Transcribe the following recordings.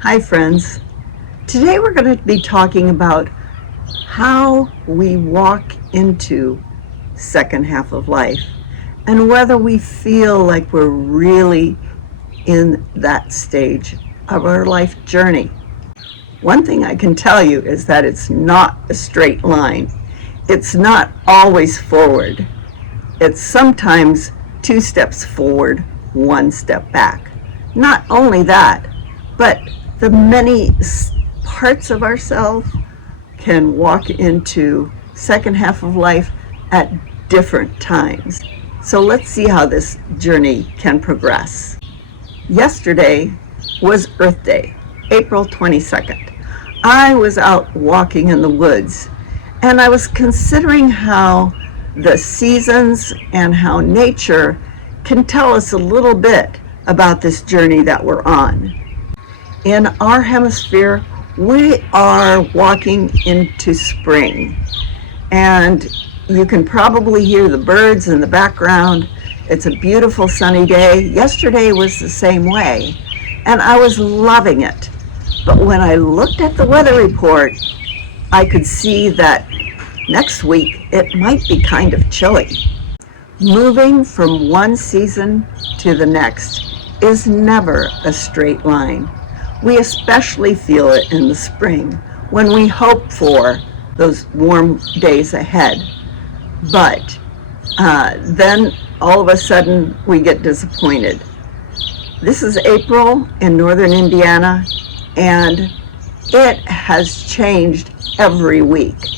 Hi friends. Today we're going to be talking about how we walk into second half of life and whether we feel like we're really in that stage of our life journey. One thing I can tell you is that it's not a straight line. It's not always forward. It's sometimes 2 steps forward, 1 step back. Not only that, but the many parts of ourselves can walk into second half of life at different times. So let's see how this journey can progress. Yesterday was Earth Day, April 22nd. I was out walking in the woods and I was considering how the seasons and how nature can tell us a little bit about this journey that we're on. In our hemisphere, we are walking into spring, and you can probably hear the birds in the background. It's a beautiful sunny day. Yesterday was the same way, and I was loving it. But when I looked at the weather report, I could see that next week it might be kind of chilly. Moving from one season to the next is never a straight line. We especially feel it in the spring when we hope for those warm days ahead. But then all of a sudden we get disappointed. This is April in northern Indiana, and it has changed every week.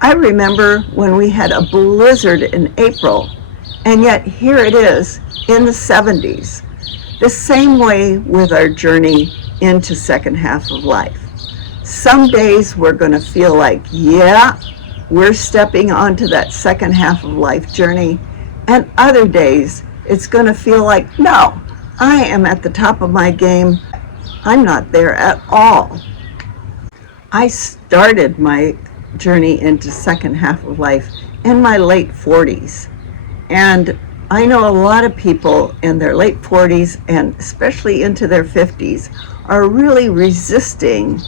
I remember when we had a blizzard in April, and yet here it is in the 70s. The same way with our journey into second half of life. Some days we're going to feel like, yeah, we're stepping onto that second half of life journey, and other days it's going to feel like, no, I am at the top of my game. I'm not there at all. I started my journey into second half of life in my late 40s, and I know a lot of people in their late 40s and especially into their 50s are really resisting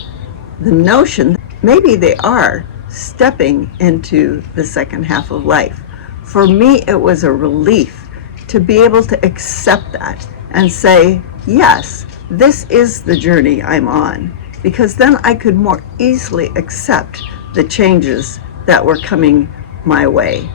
the notion that maybe they are stepping into the second half of life. For me, it was a relief to be able to accept that and say, yes, this is the journey I'm on, because then I could more easily accept the changes that were coming my way.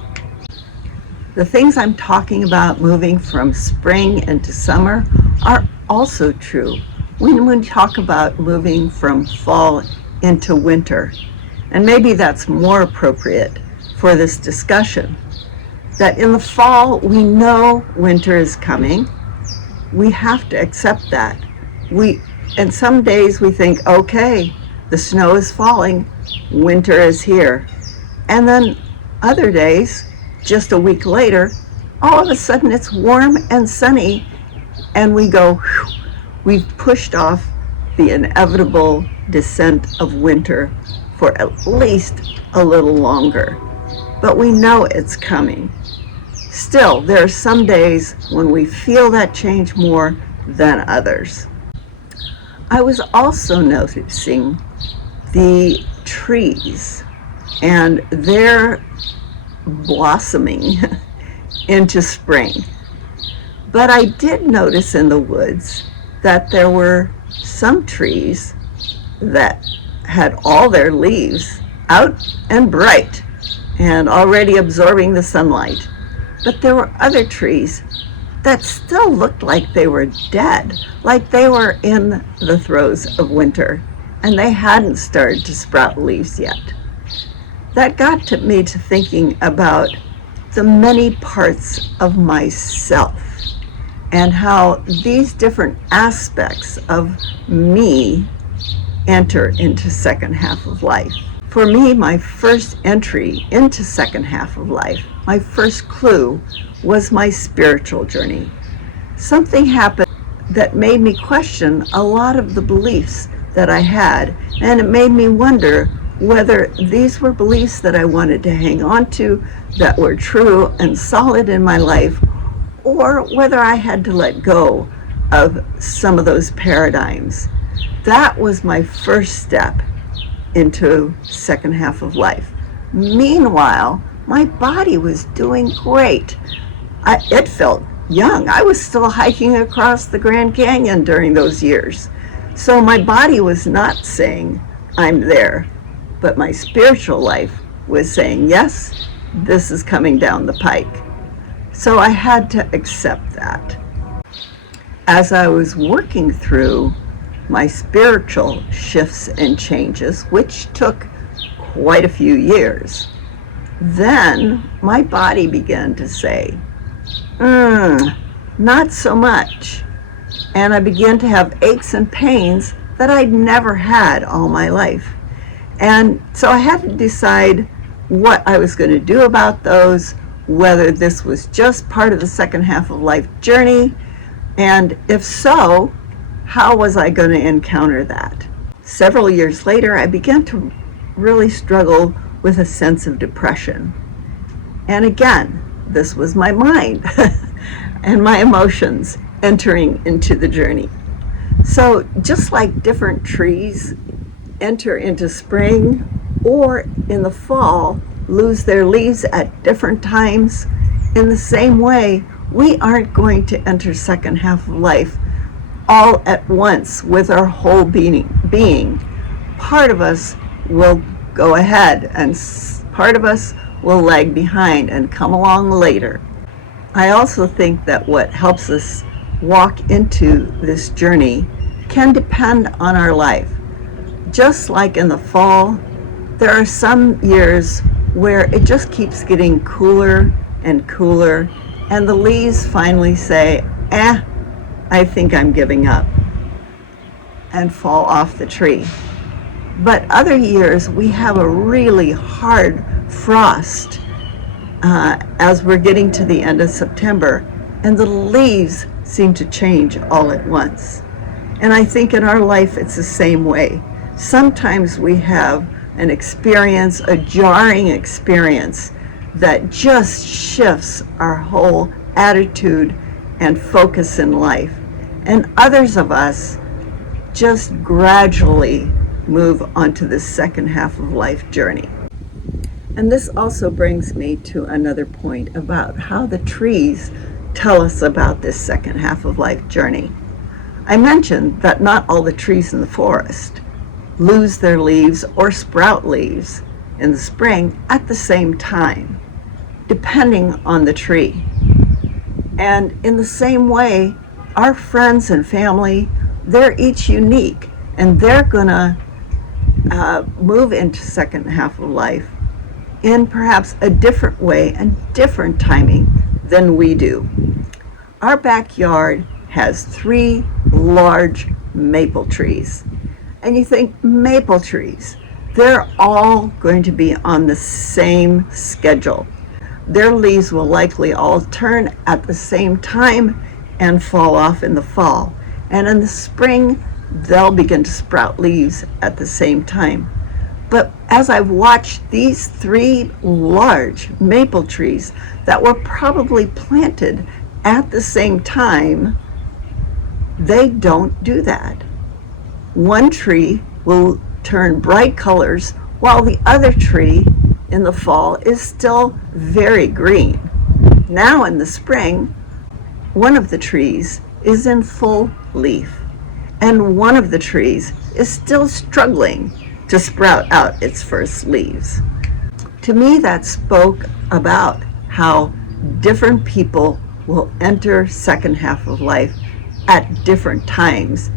The things I'm talking about moving from spring into summer are also true when we talk about moving from fall into winter. And maybe that's more appropriate for this discussion. That in the fall, we know winter is coming. We have to accept that. And some days we think, okay, the snow is falling, winter is here. And then other days, just a week later, all of a sudden it's warm and sunny, and we go, whew, we've pushed off the inevitable descent of winter for at least a little longer. But we know it's coming. Still, there are some days when we feel that change more than others. I was also noticing the trees and their blossoming into spring. But I did notice in the woods that there were some trees that had all their leaves out and bright and already absorbing the sunlight. But there were other trees that still looked like they were dead, like they were in the throes of winter, and they hadn't started to sprout leaves yet. That got to me to thinking about the many parts of myself and how these different aspects of me enter into second half of life. For me, my first entry into second half of life, my first clue was my spiritual journey. Something happened that made me question a lot of the beliefs that I had, and it made me wonder whether these were beliefs that I wanted to hang on to, that were true and solid in my life, or whether I had to let go of some of those paradigms. That was my first step into second half of life. Meanwhile, my body was doing great. It felt young. I was still hiking across the Grand Canyon during those years. So my body was not saying, I'm there, but my spiritual life was saying, yes, this is coming down the pike. So I had to accept that. As I was working through my spiritual shifts and changes, which took quite a few years, then my body began to say, not so much. And I began to have aches and pains that I'd never had all my life. And so I had to decide what I was going to do about those, whether this was just part of the second half of life journey, and if so, how was I going to encounter that? Several years later, I began to really struggle with a sense of depression. And again, this was my mind and my emotions entering into the journey. So just like different trees enter into spring or in the fall lose their leaves at different times, in the same way, we aren't going to enter second half of life all at once with our whole being. Part of us will go ahead and part of us will lag behind and come along later. I also think that what helps us walk into this journey can depend on our life. Just like in the fall, there are some years where it just keeps getting cooler and cooler, and the leaves finally say, I think I'm giving up, and fall off the tree. But other years, we have a really hard frost as we're getting to the end of September, and the leaves seem to change all at once. And I think in our life, it's the same way. Sometimes we have an experience, a jarring experience, that just shifts our whole attitude and focus in life. And others of us just gradually move onto the second half of life journey. And this also brings me to another point about how the trees tell us about this second half of life journey. I mentioned that not all the trees in the forest lose their leaves or sprout leaves in the spring at the same time, depending on the tree. And in the same way, our friends and family, they're each unique, and they're gonna move into second half of life in perhaps a different way and different timing than we do. Our backyard has 3 large maple trees. And you think, maple trees, they're all going to be on the same schedule. Their leaves will likely all turn at the same time and fall off in the fall. And in the spring, they'll begin to sprout leaves at the same time. But as I've watched these 3 large maple trees that were probably planted at the same time, they don't do that. One tree will turn bright colors while the other tree in the fall is still very green. Now in the spring, one of the trees is in full leaf, and one of the trees is still struggling to sprout out its first leaves. To me, that spoke about how different people will enter second half of life at different times.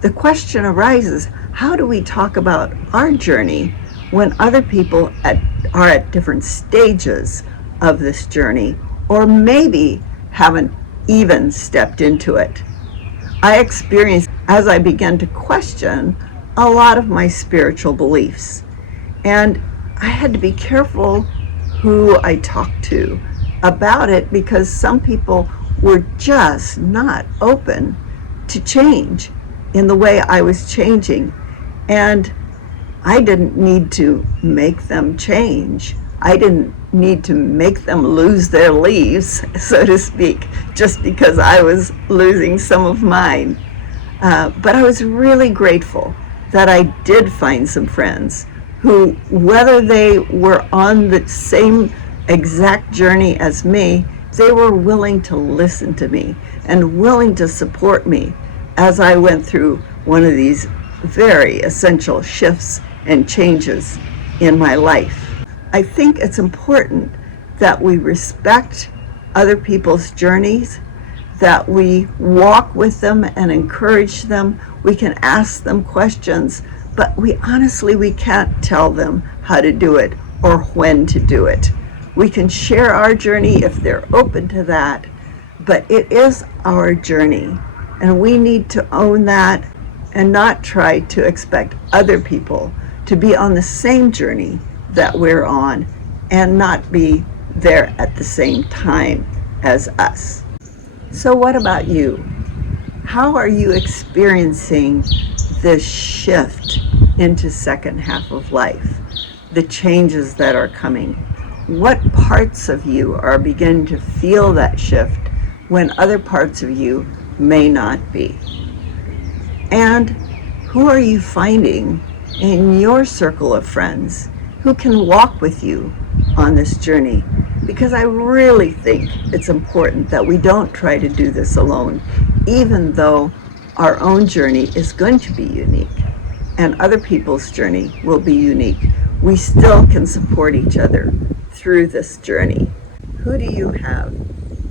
The question arises, how do we talk about our journey when other people are at different stages of this journey, or maybe haven't even stepped into it? I experienced, as I began to question, a lot of my spiritual beliefs. And I had to be careful who I talked to about it, because some people were just not open to change in the way I was changing. And I didn't need to make them change. I didn't need to make them lose their leaves, so to speak, just because I was losing some of mine. But I was really grateful that I did find some friends who, whether they were on the same exact journey as me, they were willing to listen to me and willing to support me as I went through one of these very essential shifts and changes in my life. I think it's important that we respect other people's journeys, that we walk with them and encourage them. We can ask them questions, but we can't tell them how to do it or when to do it. We can share our journey if they're open to that, but it is our journey, and we need to own that and not try to expect other people to be on the same journey that we're on and not be there at the same time as us. So what about you? How are you experiencing this shift into second half of life? The changes that are coming? What parts of you are beginning to feel that shift when other parts of you may not be? And who are you finding in your circle of friends who can walk with you on this journey? Because I really think it's important that we don't try to do this alone, even though our own journey is going to be unique and other people's journey will be unique. We still can support each other through this journey. Who do you have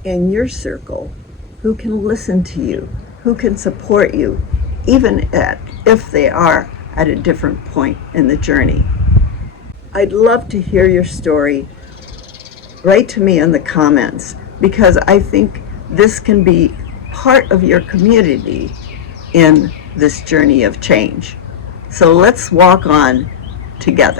in your circle who can listen to you, who can support you, even if they are at a different point in the journey? I'd love to hear your story. Write to me in the comments, because I think this can be part of your community in this journey of change. So let's walk on together.